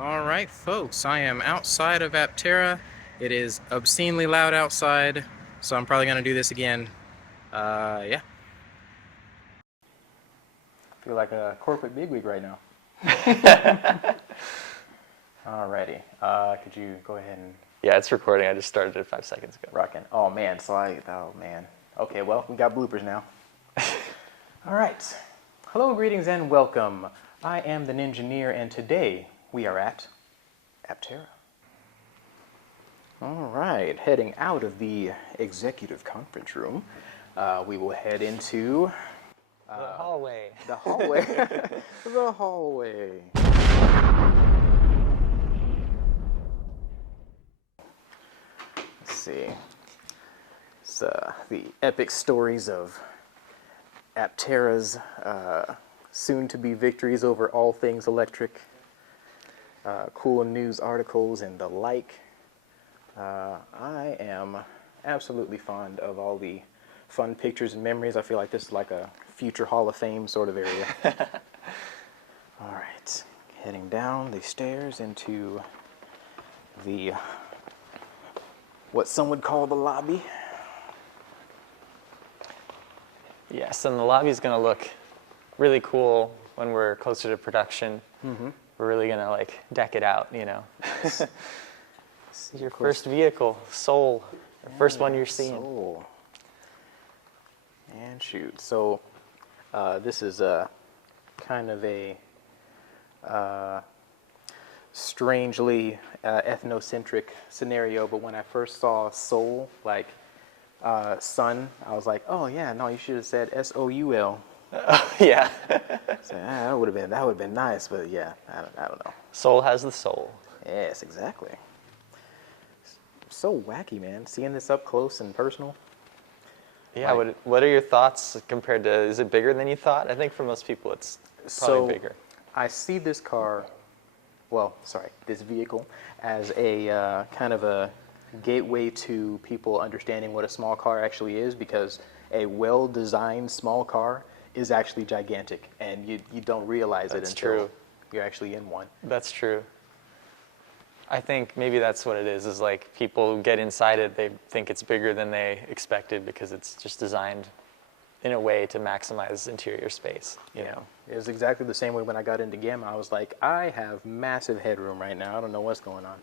All right, folks, I am outside of Aptera. It is obscenely loud outside, so I'm probably going to do this again. Yeah. I feel like a corporate bigwig right now. Alrighty. Could you go ahead and Yeah, it's recording. I just started it 5 seconds ago. rockin'? Oh man, oh man. Okay, well, we got bloopers now. All right. Hello, greetings, and welcome. I am the Ninjineer, and today we are at Aptera. All right, heading out of the executive conference room, we will head into The hallway. the hallway. The hallway. Let's see. It's the epic stories of Aptera's soon-to-be victories over all things electric, cool news articles, and the like. I am absolutely fond of all the fun pictures and memories. I feel like this is like a future Hall of Fame sort of area. All right, heading down the stairs into the, what some would call the lobby. Yes, and the lobby's going to look really cool when we're closer to production. Mm-hmm. We're really going to like deck it out, you know. This is your first vehicle, Soul. The first one you're seeing. Soul. And shoot. So this is kind of a strangely ethnocentric scenario, but when I first saw Soul, like sun, I was like, oh yeah, no, you should have said S-O-U-L. Yeah. So, that would have been nice, but yeah, I don't know. Soul has the soul. Yes, exactly. So wacky, man. Seeing this up close and personal. Yeah, Like, what are your thoughts compared to, is it bigger than you thought? I think for most people it's probably bigger. I see this car, this vehicle, as a kind of a gateway to people understanding what a small car actually is, because a well-designed small car is actually gigantic, and you don't realize it until you're actually in one. That's true. I think maybe that's what it is like people get inside it, they think it's bigger than they expected because it's just designed in a way to maximize interior space, you know? It was exactly the same way when I got into Gamma. I was like, I have massive headroom right now. I don't know what's going on.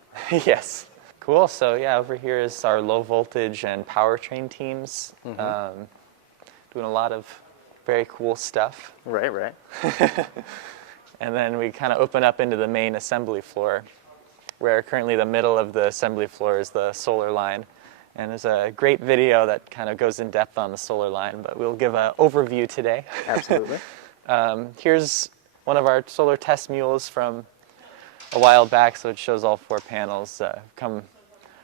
Yes. Cool. So yeah, over here is our low voltage and powertrain teams, doing a lot of very cool stuff. Right. And then we kind of open up into the main assembly floor, where currently the middle of the assembly floor is the solar line. And there's a great video that kind of goes in depth on the solar line, but we'll give an overview today. Absolutely. Here's one of our solar test mules from a while back, so it shows all 4 panels. Come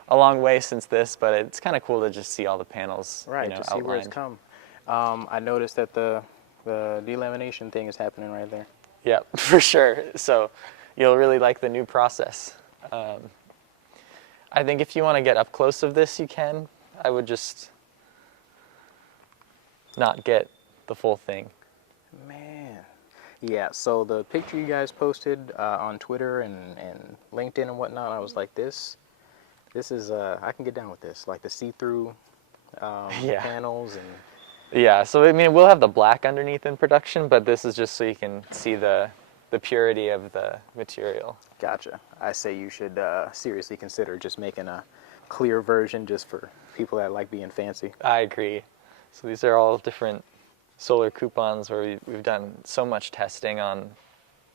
a long way since this, but it's kind of cool to just see all the panels, right, to see where it's come. I noticed that the delamination thing is happening right there. Yeah, for sure. So you'll really like the new process. I think if you want to get up close of this, you can. I would just not get the full thing. Man. Yeah, so the picture you guys posted on Twitter and LinkedIn and whatnot, I was like, this is, I can get down with this. Like the see-through panels and... Yeah, so I mean, we'll have the black underneath in production, but this is just so you can see the purity of the material. Gotcha. I say you should seriously consider just making a clear version just for people that like being fancy. I agree. So these are all different solar coupons where we've done so much testing on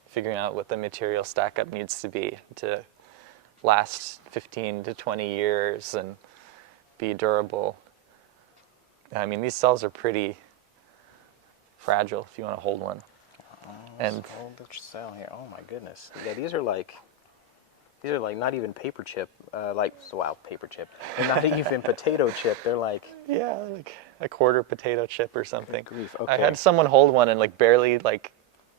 figuring out what the material stack up needs to be to last 15 to 20 years and be durable. I mean, these cells are pretty fragile if you want to hold one. And hold the cell here. Oh my goodness. Yeah, these are like not even paper chip. Paper chip. They're not even potato chip. They're like like a quarter potato chip or something. Good grief. Okay. I had someone hold one and like barely like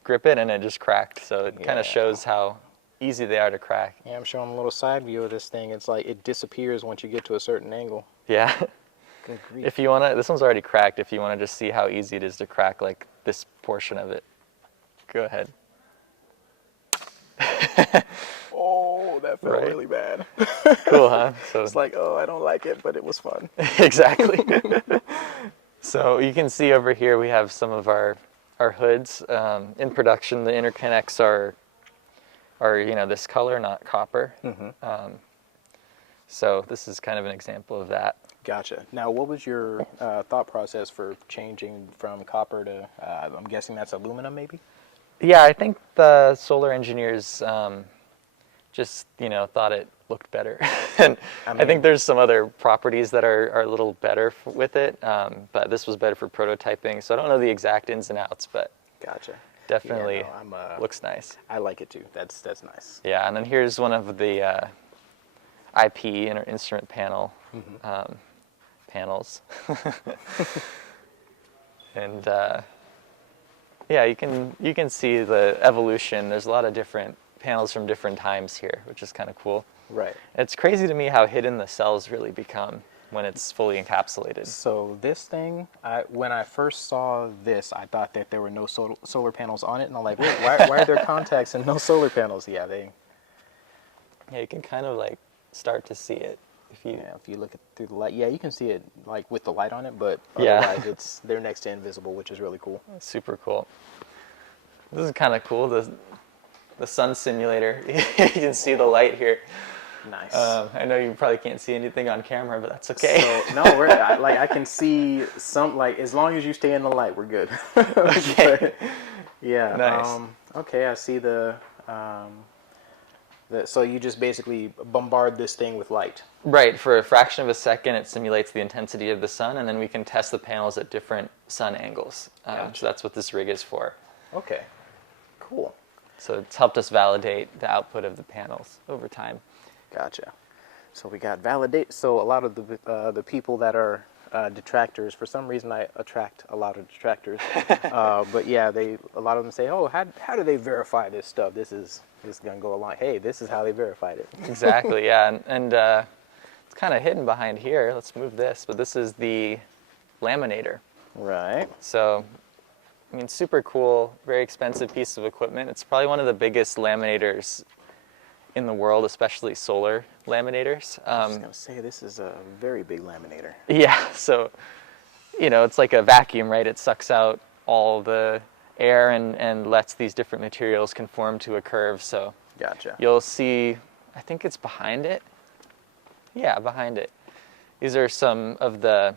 grip it, and it just cracked. So it kind of shows how easy they are to crack. Yeah, I'm showing a little side view of this thing. It's like it disappears once you get to a certain angle. Yeah. Good grief. If you want to, this one's already cracked. If you want to just see how easy it is to crack like this portion of it, go ahead. Oh, that felt Right. really bad. Cool, huh? So It's like, oh, I don't like it, but it was fun. exactly. So you can see over here we have some of our hoods in production. The interconnects are this color, not copper. So this is kind of an example of that. Gotcha. Now, what was your thought process for changing from copper to, I'm guessing that's aluminum, maybe? Yeah, I think the solar engineers just thought it looked better, and I think there's some other properties that are a little better with it, but this was better for prototyping. So I don't know the exact ins and outs, but Gotcha. definitely Yeah, no, looks nice. I like it too. That's nice. Yeah, and then here's one of the IP instrument panel panels, and yeah, you can see the evolution. There's a lot of different panels from different times here, which is kind of cool. Right. It's crazy to me how hidden the cells really become when it's fully encapsulated. So this thing, when I first saw this, I thought that there were no solar panels on it, and I'm like, wait, why are there contacts and no solar panels? Yeah, Yeah, you can kind of like start to see it if you look through the light, yeah, you can see it like with the light on it, but Yeah. otherwise they're next to invisible, which is really cool. Super cool. This is kind of cool. The sun simulator. You can see the light here. Nice. I know you probably can't see anything on camera, but that's okay. So no, I can see some, like, as long as you stay in the light, we're good. Okay. But, yeah. Nice. Okay, I see so you just basically bombard this thing with light. Right, for a fraction of a second, it simulates the intensity of the sun, and then we can test the panels at different sun angles. Gotcha. So that's what this rig is for. Okay. Cool. So it's helped us validate the output of the panels over time. Gotcha. So we got validate. So a lot of the people that are detractors, for some reason I attract a lot of detractors. But yeah, a lot of them say, oh, how do they verify this stuff? This is gonna go along. Hey, this is how they verified it. Exactly, yeah, and it's kind of hidden behind here. Let's move this, but this is the laminator. Right. So, I mean, super cool, very expensive piece of equipment. It's probably one of the biggest laminators in the world, especially solar laminators. I was gonna say, this is a very big laminator. Yeah, so, it's like a vacuum, right? It sucks out all the air and lets these different materials conform to a curve. So Gotcha. you'll see, I think it's behind it. Yeah, behind it. These are some of the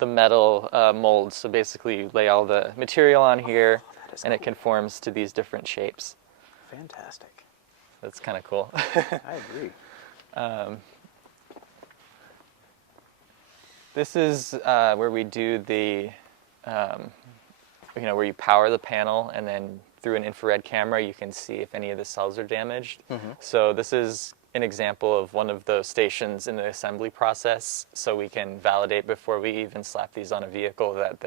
metal molds. So basically you lay all the material on here and it conforms to these different shapes. Fantastic. That's kind of cool. I agree. This is where we do the, where you power the panel, and then through an infrared camera you can see if any of the cells are damaged. So this is an example of one of those stations in the assembly process, so we can validate before we even slap these on a vehicle that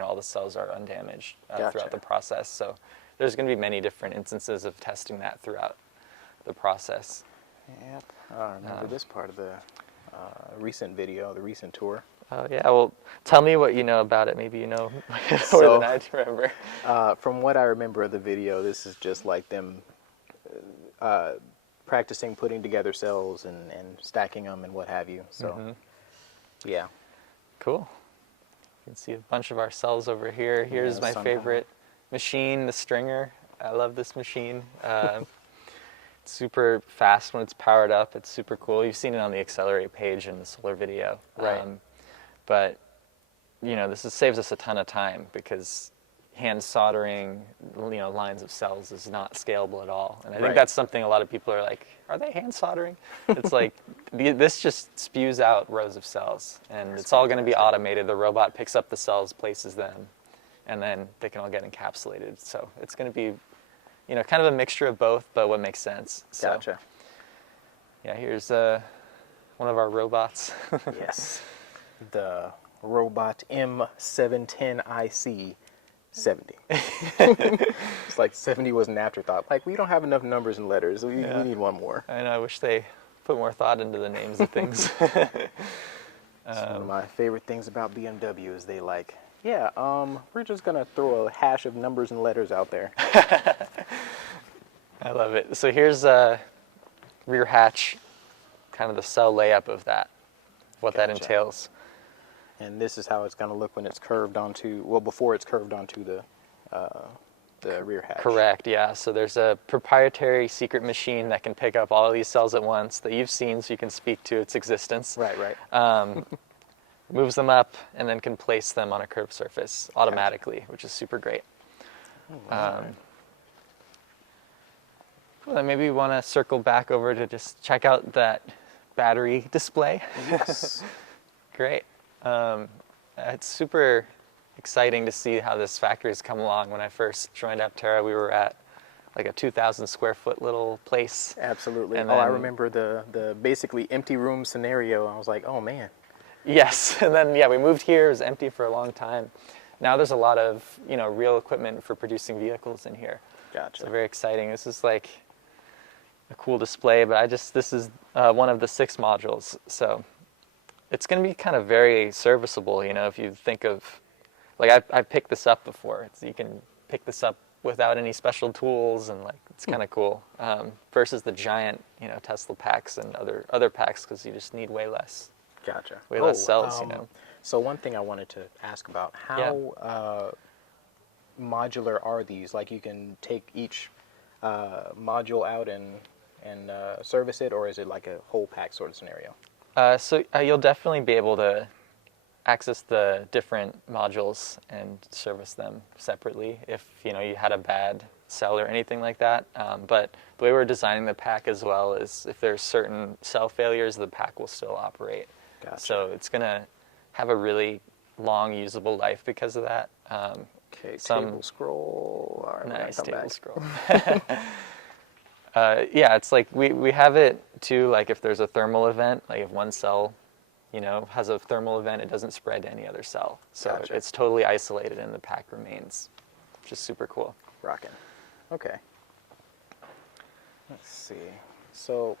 all the cells are undamaged Gotcha. throughout the process. So there's going to be many different instances of testing that throughout the process. Yep. I remember this part of the recent video, the recent tour. Oh yeah, well, tell me what you know about it. Maybe you know more So, than I remember. From what I remember of the video, this is just like them practicing putting together cells and stacking them and what have you. So, yeah. Cool. You can see a bunch of our cells over here. Here's my favorite machine, the stringer. I love this machine. It's super fast when it's powered up. It's super cool. You've seen it on the Accelerate page in the solar video. Right. But, this saves us a ton of time, because hand soldering, lines of cells is not scalable at all. And I think that's something a lot of people are like, are they hand soldering? It's like, this just spews out rows of cells, and it's all going to be automated. The robot picks up the cells, places them, and then they can all get encapsulated. So it's going to be, kind of a mixture of both, but what makes sense. So, Gotcha. yeah, here's one of our robots. Yes. The robot M710IC 70. It's like 70 was an afterthought. Like, we don't have enough numbers and letters. We need one more. I know, I wish they put more thought into the names of things. One of my favorite things about BMW is they we're just going to throw a hash of numbers and letters out there. I love it. So here's a rear hatch, kind of the cell layup of that, what that Gotcha. entails. And this is how it's going to look when it's curved onto, well, before it's curved onto the rear hatch. Correct, yeah. So there's a proprietary secret machine that can pick up all of these cells at once that you've seen, so you can speak to its existence. Right, right. Moves them up and then can place them on a curved surface automatically, which is super great. Well, then maybe we want to circle back over to just check out that battery display. Yes. Great. It's super exciting to see how this factory has come along. When I first joined Aptera, we were at like a 2,000 square foot little place. Absolutely. And I then- remember the basically empty room scenario. I was like, oh man. Yes, and then yeah, we moved here. It was empty for a long time. Now there's a lot of real equipment for producing vehicles in here. Gotcha. So very exciting. This is like a cool display, but this is one of the 6 modules. So it's going to be kind of very serviceable. If you think of, like I picked this up before. You can pick this up without any special tools, and like it's kind of cool. Versus the giant, Tesla packs and other packs, because you just need way less. Gotcha. Way less cells, So one thing I wanted to ask about, how modular are these? Like you can take each module out and service it, or is it like a whole pack sort of scenario? So you'll definitely be able to access the different modules and service them separately if you had a bad cell or anything like that. But the way we're designing the pack as well is if there's certain cell failures, the pack will still operate. Gotcha. So it's going to have a really long usable life because of that. Okay, table scroll. All right, Nice come table back. scroll. Yeah, it's like we have it too, like if there's a thermal event, like if one cell, has a thermal event, it doesn't spread to any other cell. So Gotcha. it's totally isolated and the pack remains, which is super cool. Rocking. Okay. Let's see. So,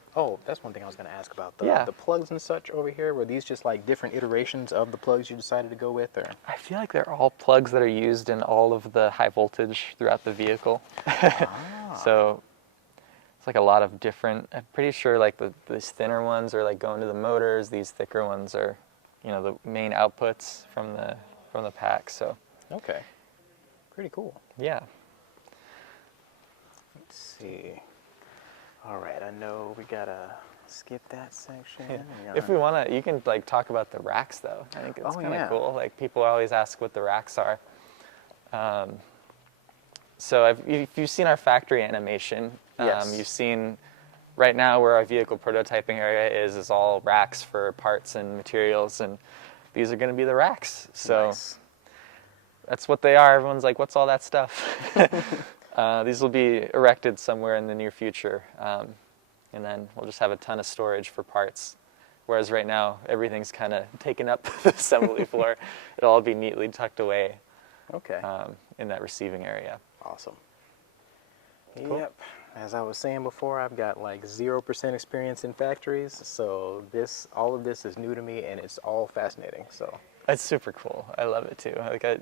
that's one thing I was going to ask about. The plugs and such over here, were these just like different iterations of the plugs you decided to go with, or? I feel like they're all plugs that are used in all of the high voltage throughout the vehicle. So it's like a lot of different, I'm pretty sure like these thinner ones are like going to the motors, these thicker ones are, the main outputs from the pack. So Okay. Pretty cool. yeah. Let's see. All right, I know we gotta skip that section. If we want to, you can like talk about the racks though. I think it's kind of cool. Like people always ask what the racks are. So if you've seen our factory animation, Yes. you've seen right now where our vehicle prototyping area is all racks for parts and materials, and these are going to be the racks. So Nice. that's what they are. Everyone's like, what's all that stuff? These will be erected somewhere in the near future, and then we'll just have a ton of storage for parts. Whereas right now, everything's kind of taken up the assembly floor. It'll all be neatly tucked away Okay. in that receiving area. Awesome. Cool. Yep. As I was saying before, I've got like 0% experience in factories, so all of this is new to me, and it's all fascinating. So. It's super cool. I love it too. Like I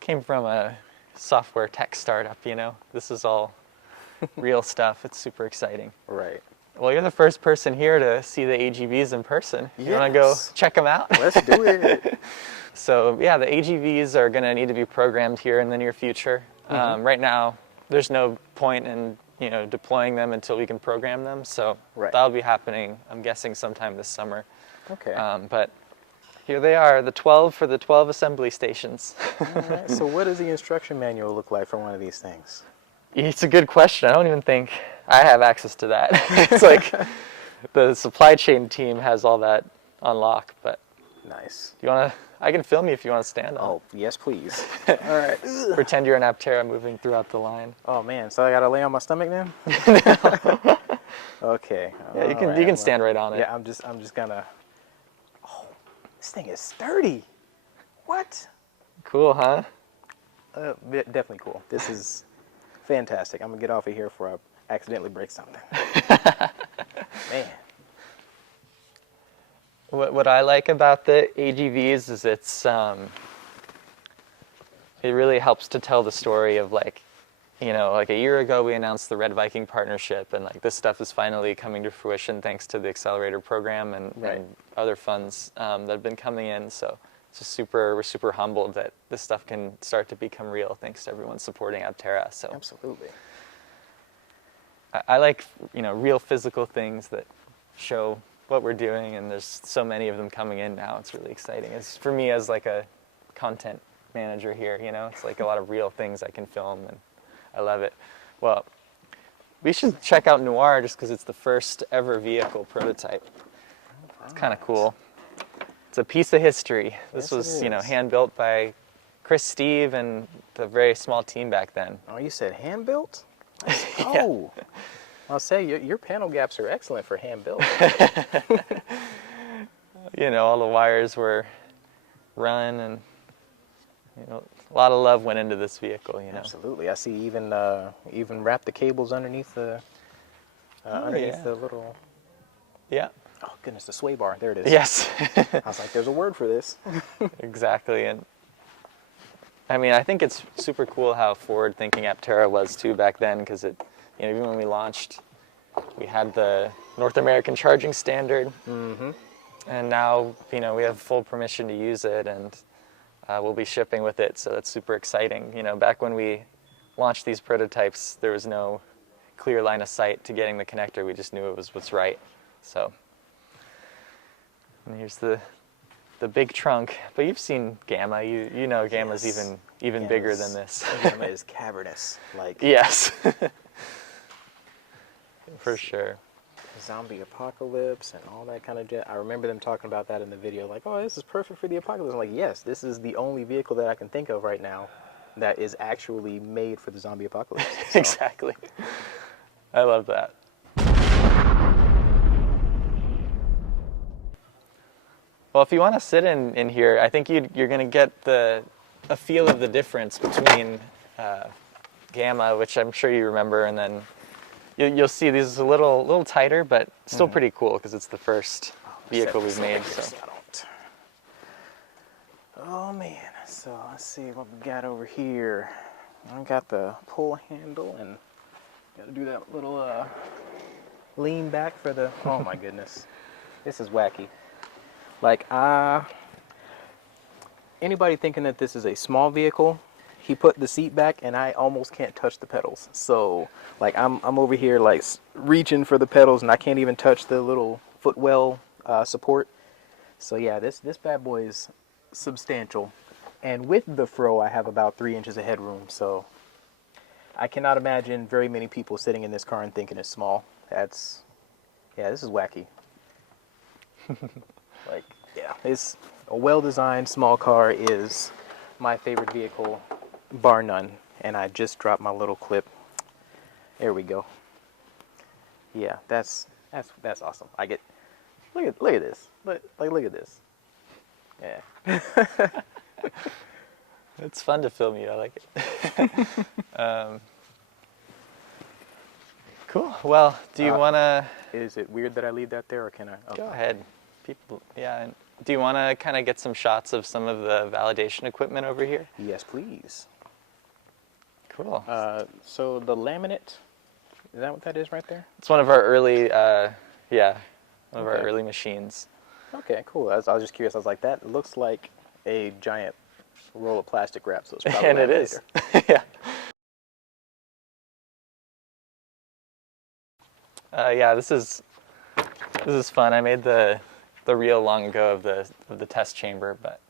came from a software tech startup, This is all real stuff. It's super exciting. Right. Well, you're the first person here to see the AGVs in person. You want to go Yes. check them out? Let's do it. So yeah, the AGVs are going to need to be programmed here in the near future. Right now, there's no point in deploying them until we can program them. So Right. that'll be happening, I'm guessing, sometime this summer. Okay. But here they are, the 12 for the 12 assembly stations. All right. So what does the instruction manual look like for one of these things? It's a good question. I don't even think I have access to that. It's like the supply chain team has all that on lock. But Nice. do you want to? I can film you if you want to stand on. Oh, yes, please. All right. it. Pretend you're an Aptera moving throughout the line. Oh man, so I gotta lay on my stomach then? Okay. Yeah, you can All you right, can stand right on it. Yeah, I'm just gonna. Oh, this thing is sturdy. What? Cool, huh? Definitely cool. This is fantastic. I'm gonna get off of here before I accidentally break something. Man. What I like about the AGVs is it really helps to tell the story of like, you know, like a year ago we announced the Red Viking partnership, and like this stuff is finally coming to fruition thanks to the accelerator program and other funds that have been coming in. So it's just we're super humbled that this stuff can start to become real thanks to everyone supporting Aptera. So Absolutely. I like, you know, real physical things that show what we're doing, and there's so many of them coming in now. It's really exciting. It's for me as like a content manager here, you know, it's like a lot of real things I can film, and I love it. Well, we should check out Noir just because it's the first ever vehicle prototype. It's kind of cool. It's a piece of history. This was, you know, hand built by Chris, Steve, and the very small team back then. Oh, you said hand built? Yeah. Oh, I'll say your panel gaps are excellent for hand built. You know, all the wires were run, and you know, a lot of love went into this vehicle. You know, Absolutely. I see even wrap the cables underneath the the little. Yeah. Oh goodness, the sway bar. There it is. Yes. I was like, there's a word for this. Exactly, and I mean, I think it's super cool how forward-thinking Aptera was too back then, because it, you know, even when we launched, we had the North American charging standard, and now, you know, we have full permission to use it, and we'll be shipping with it, so that's super exciting. You know, back when we launched these prototypes, there was no clear line of sight to getting the connector. We just knew it was what's right. So, and here's the big trunk, but you've seen Gamma. You know Gamma's even bigger than this. Gamma is cavernous, like yes, for sure. Zombie apocalypse and all that kind of jet. I remember them talking about that in the video, like, oh, this is perfect for the apocalypse. I'm like, yes, this is the only vehicle that I can think of right now that is actually made for the zombie apocalypse. So. Exactly. I love that. Well, if you want to sit in here, I think you're going to get a feel of the difference between Gamma, which I'm sure you remember, and then you'll see these is a little tighter, but still pretty cool because it's the first vehicle we've made. So. Oh man, so let's see what we got over here. I got the pull handle and got to do that little lean back for the. Oh my goodness, this is wacky. Like, anybody thinking that this is a small vehicle, he put the seat back and I almost can't touch the pedals. So, like, I'm over here, like, reaching for the pedals and I can't even touch the little footwell support. So, yeah, this bad boy is substantial. And with the fro, I have about 3 inches of headroom. So, I cannot imagine very many people sitting in this car and thinking it's small. Yeah, this is wacky. Like, yeah, it's a well-designed small car is my favorite vehicle, bar none. And I just dropped my little clip. There we go. Yeah, that's awesome. I get look at this. Look at this. Yeah. It's fun to film you. I like it. Cool. Well, do you want to? Is it weird that I leave that there, or can I? Oh. Go ahead. People, yeah. Do you want to kind of get some shots of some of the validation equipment over here? Yes, please. Cool. So the laminate, is that what that is right there? It's one of our early, one of our early machines. Okay, cool. I was just curious. I was like, that looks like a giant roll of plastic wrap, so it's probably and it is. Yeah. Yeah, this is fun. I made the reel long ago of the test chamber, but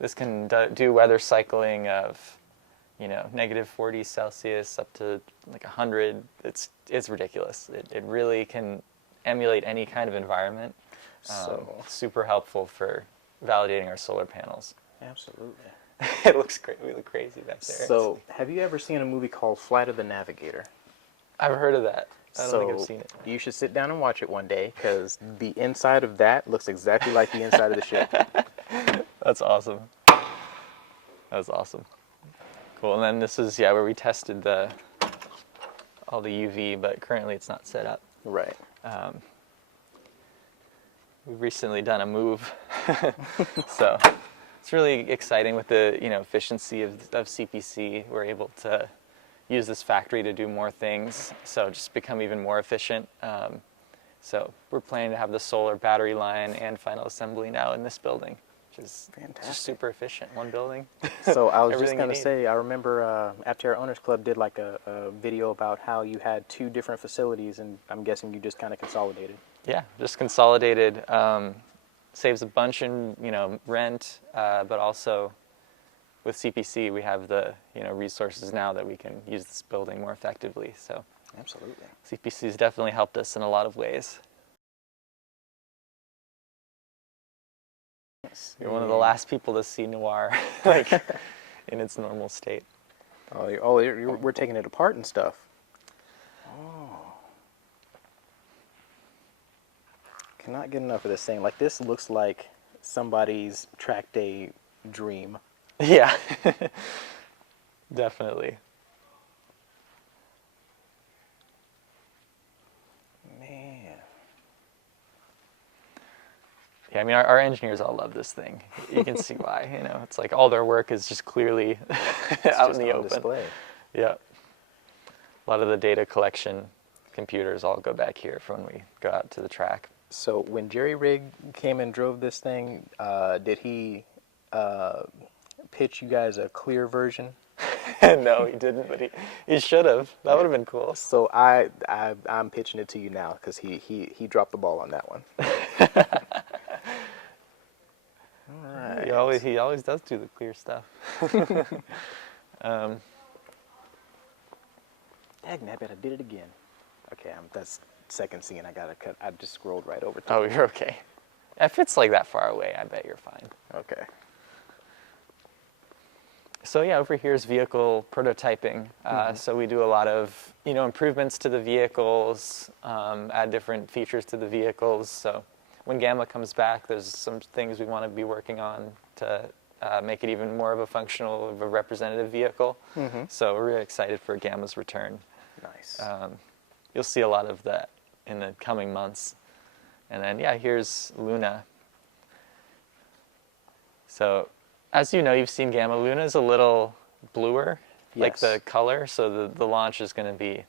this can do weather cycling of, you know, -40 Celsius up to like 100. It's ridiculous. It really can emulate any kind of environment. So super helpful for validating our solar panels. Absolutely. It looks great. We look crazy back there. So, have you ever seen a movie called Flight of the Navigator? I've heard of that. I don't think I've seen it. You should sit down and watch it one day, because the inside of that looks exactly like the inside of the ship. That's awesome. That's awesome. Cool. And then this is where we tested all the UV, but currently it's not set up. Right. We've recently done a move, so it's really exciting with the efficiency of CPC. We're able to use this factory to do more things, so just become even more efficient. So we're planning to have the solar battery line and final assembly now in this building, which is Fantastic. just super efficient. One building. So I was just Everything you going to need. say, I remember Aptera Owners Club did like a video about how you had 2 different facilities, and I'm guessing you just kind of consolidated. Yeah, just consolidated. Saves a bunch in rent, but also with CPC we have the resources now that we can use this building more effectively. So Absolutely. CPC has definitely helped us in a lot of ways. Yes. You're one of the last people to see Noir like in its normal state. We're taking it apart and stuff. Oh. Cannot get enough of this thing. Like, this looks like somebody's track day dream. Yeah, definitely. Man. Yeah, I mean, our engineers all love this thing. You can see why. It's like all their work is just clearly out in the open. Display. Yeah. A lot of the data collection computers all go back here for when we go out to the track. So when Jerry Rig came and drove this thing, did he pitch you guys a clear version? No, he didn't, but he should have. That would have been cool. So I'm pitching it to you now because he dropped the ball on that one. All right. He always does do the clear stuff. Dagnabbit, I did it again. Okay, that's second scene. I gotta cut. I just scrolled right over to Oh, it. you're okay. If it's like that far away, I bet you're fine. Okay. So yeah, over here is vehicle prototyping. So we do a lot of improvements to the vehicles, add different features to the vehicles. So when Gamma comes back, there's some things we want to be working on to make it even more of a representative vehicle. So we're really excited for Gamma's return. Nice. You'll see a lot of that in the coming months. And then yeah, here's Luna. So as you know, you've seen Gamma. Luna is a little bluer, like Yes. the color. So the launch is going to be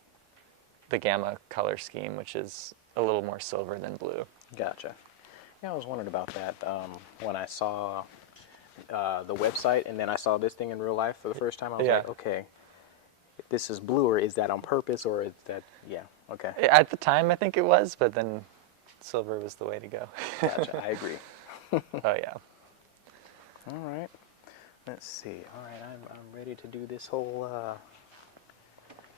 the Gamma color scheme, which is a little more silver than blue. Gotcha. Yeah, I was wondering about that when I saw the website, and then I saw this thing in real life for the first time. I was Yeah. like, okay, if this is bluer, is that on purpose, or is that, yeah, okay. At the time, I think it was, but then silver was the way to go. Gotcha, I agree. Oh yeah. All right, let's see. All right, I'm ready to do this whole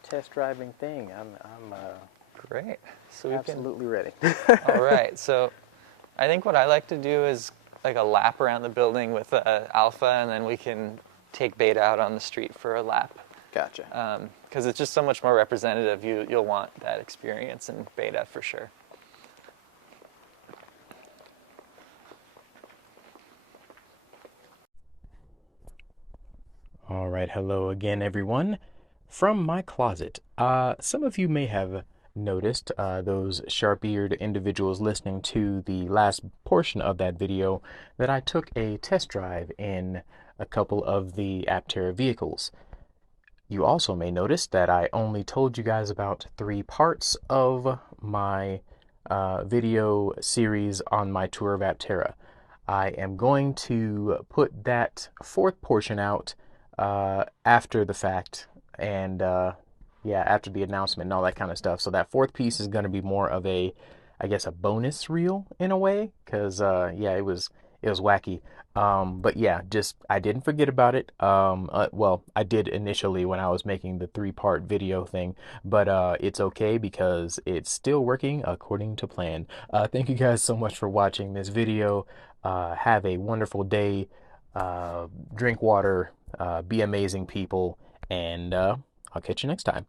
test driving thing. I'm Great. So we can. absolutely ready. All right. So I think what I like to do is like a lap around the building with alpha, and then we can take beta out on the street for a lap. Gotcha. Because it's just so much more representative. You'll want that experience in beta for sure. All right, hello again, everyone. From my closet, some of you may have noticed those sharp-eared individuals listening to the last portion of that video that I took a test drive in a couple of the Aptera vehicles. You also may notice that I only told you guys about 3 parts of my video series on my tour of Aptera. I am going to put that 4th portion out after the fact, and yeah, after the announcement and all that kind of stuff. So that 4th piece is going to be more of a, I guess, a bonus reel in a way, because yeah, it was wacky. But yeah, just I didn't forget about it. Well, I did initially when I was making the 3-part video thing, but it's okay because it's still working according to plan. Thank you guys so much for watching this video. Have a wonderful day. Drink water. Be amazing people, and I'll catch you next time.